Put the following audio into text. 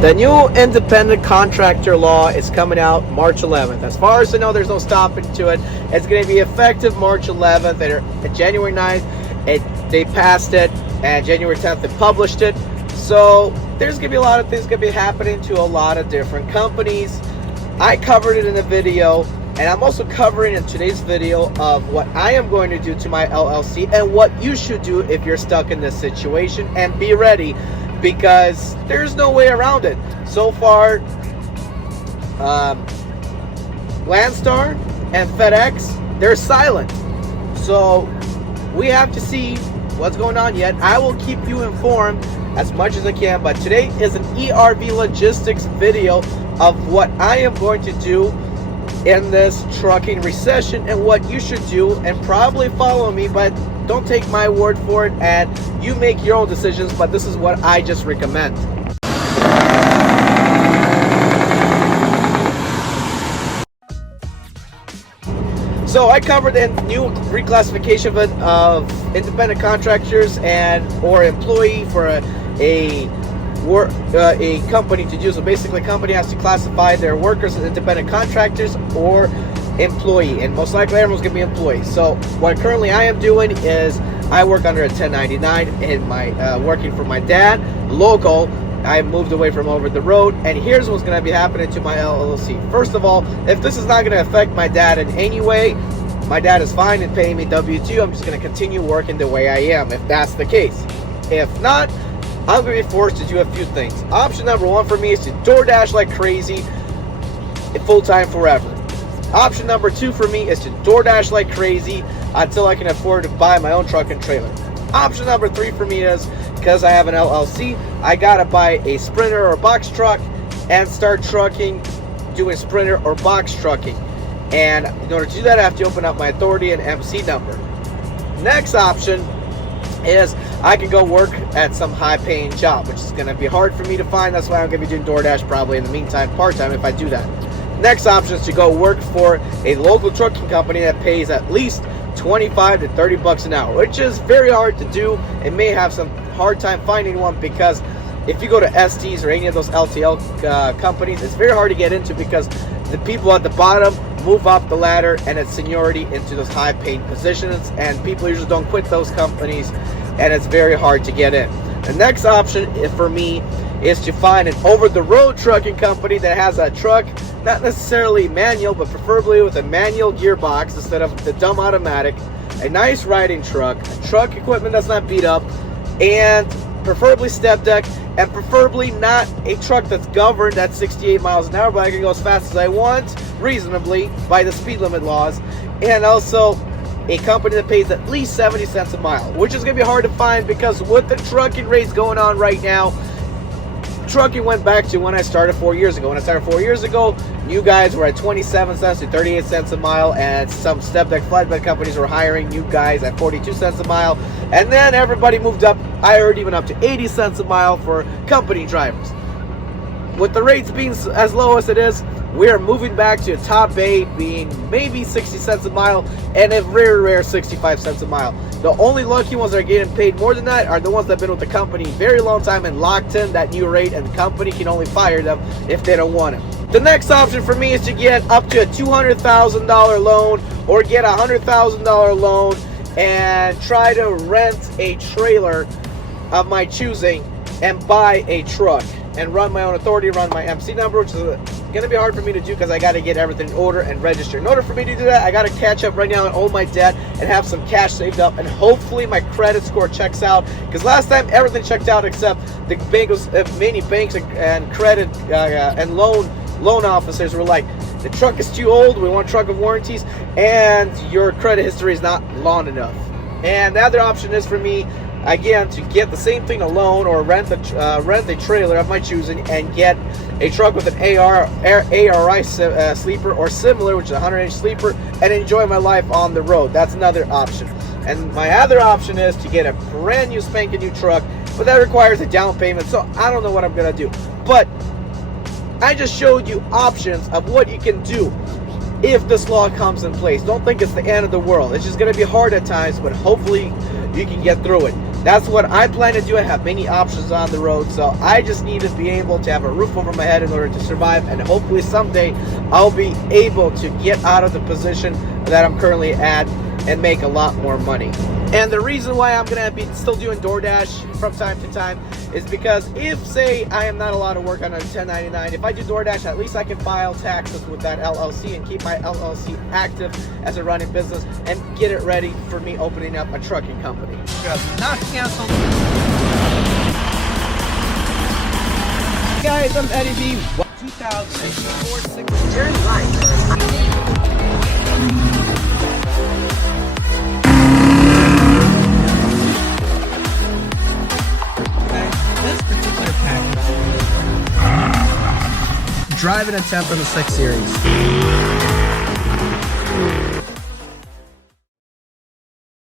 The new independent contractor law is coming out March 11th. As far as I know, there's no stopping to it. It's going to be effective March 11th. And January 9th, they passed it, and January 10th, they published it. So there's going to be a lot of things going to be happening to a lot of different companies. I covered it in a video, and I'm also covering in today's video of what I am going to do to my LLC and what you should do if you're stuck in this situation, and be ready, because there's no way around it. So far, Landstar and FedEx, they're silent. So we have to see what's going on yet. I will keep you informed as much as I can, but today is an ERV logistics video of what I am going to do in this trucking recession and what you should do, and probably follow me, but don't take my word for it, and you make your own decisions, but this is what I just recommend. So I covered the new reclassification of independent contractors and or employee for a company to do. So basically, a company has to classify their workers as independent contractors or employee, and most likely everyone's gonna be employees. So what currently I am doing is I work under a 1099 in my working for my dad local. I moved away from over the road, and here's what's going to be happening to my LLC. First of all, if this is not going to affect my dad in any way, my dad is fine in paying me W-2. I'm just going to continue working the way I am, if that's the case. If not, I'm going to be forced to do a few things. Option number one for me is to DoorDash like crazy, full-time forever. Option number two for me is to DoorDash like crazy until I can afford to buy my own truck and trailer. Option number three for me is, because I have an LLC, I gotta buy a Sprinter or box truck and start trucking, doing Sprinter or box trucking. And in order to do that, I have to open up my authority and MC number. Next option is I can go work at some high-paying job, which is gonna be hard for me to find. That's why I'm gonna be doing DoorDash probably in the meantime, part-time if I do that. Next option is to go work for a local trucking company that pays at least 25 to 30 bucks an hour, which is very hard to do, and may have some hard time finding one, because if you go to STs or any of those LTL companies, it's very hard to get into, because the people at the bottom move up the ladder and it's seniority into those high paid positions, and people usually don't quit those companies, and it's very hard to get in. The next option for me is to find an over-the-road trucking company that has a truck, not necessarily manual, but preferably with a manual gearbox instead of the dumb automatic, a nice riding truck, truck equipment that's not beat up, and preferably step deck, and preferably not a truck that's governed at 68 miles an hour, but I can go as fast as I want, reasonably, by the speed limit laws, and also a company that pays at least 70 cents a mile, which is going to be hard to find, because with the trucking rates going on right now, trucking went back to when I started 4 years ago. When I started 4 years ago, you guys were at 27 cents to 38 cents a mile, and some step deck flatbed companies were hiring you guys at 42 cents a mile, and then everybody moved up. I heard even up to 80 cents a mile for company drivers. With the rates being as low as it is, we are moving back to a top eight being maybe 60 cents a mile, and a very rare 65 cents a mile. The only lucky ones that are getting paid more than that are the ones that have been with the company a very long time and locked in that new rate, and the company can only fire them if they don't want it. The next option for me is to get up to a $200,000 loan, or get a $100,000 loan and try to rent a trailer of my choosing and buy a truck and run my own authority, run my MC number, which is going to be hard for me to do because I got to get everything in order and register. In order for me to do that, I got to catch up right now on all my debt and have some cash saved up, and hopefully my credit score checks out, because last time everything checked out except the many banks and credit and loan officers were like, the truck is too old, we want truck of warranties, and your credit history is not long enough. And the other option is for me, again, to get the same thing, a loan, or rent a trailer of my choosing and get a truck with an ARI sleeper or similar, which is a 100-inch sleeper, and enjoy my life on the road. That's another option. And my other option is to get a brand new spanking new truck, but that requires a down payment, so I don't know what I'm gonna do. But I just showed you options of what you can do if this law comes in place. Don't think it's the end of the world. It's just going to be hard at times, but hopefully you can get through it. That's what I plan to do. I have many options on the road, so I just need to be able to have a roof over my head in order to survive, and hopefully someday I'll be able to get out of the position that I'm currently at and make a lot more money. And the reason why I'm gonna be still doing DoorDash from time to time is because if, say, I am not allowed to work on a 1099, if I do DoorDash, at least I can file taxes with that LLC and keep my LLC active as a running business and get it ready for me opening up a trucking company. Guys, I'm Eddie B. 2004 You're live. Driving a temp in the 6 Series.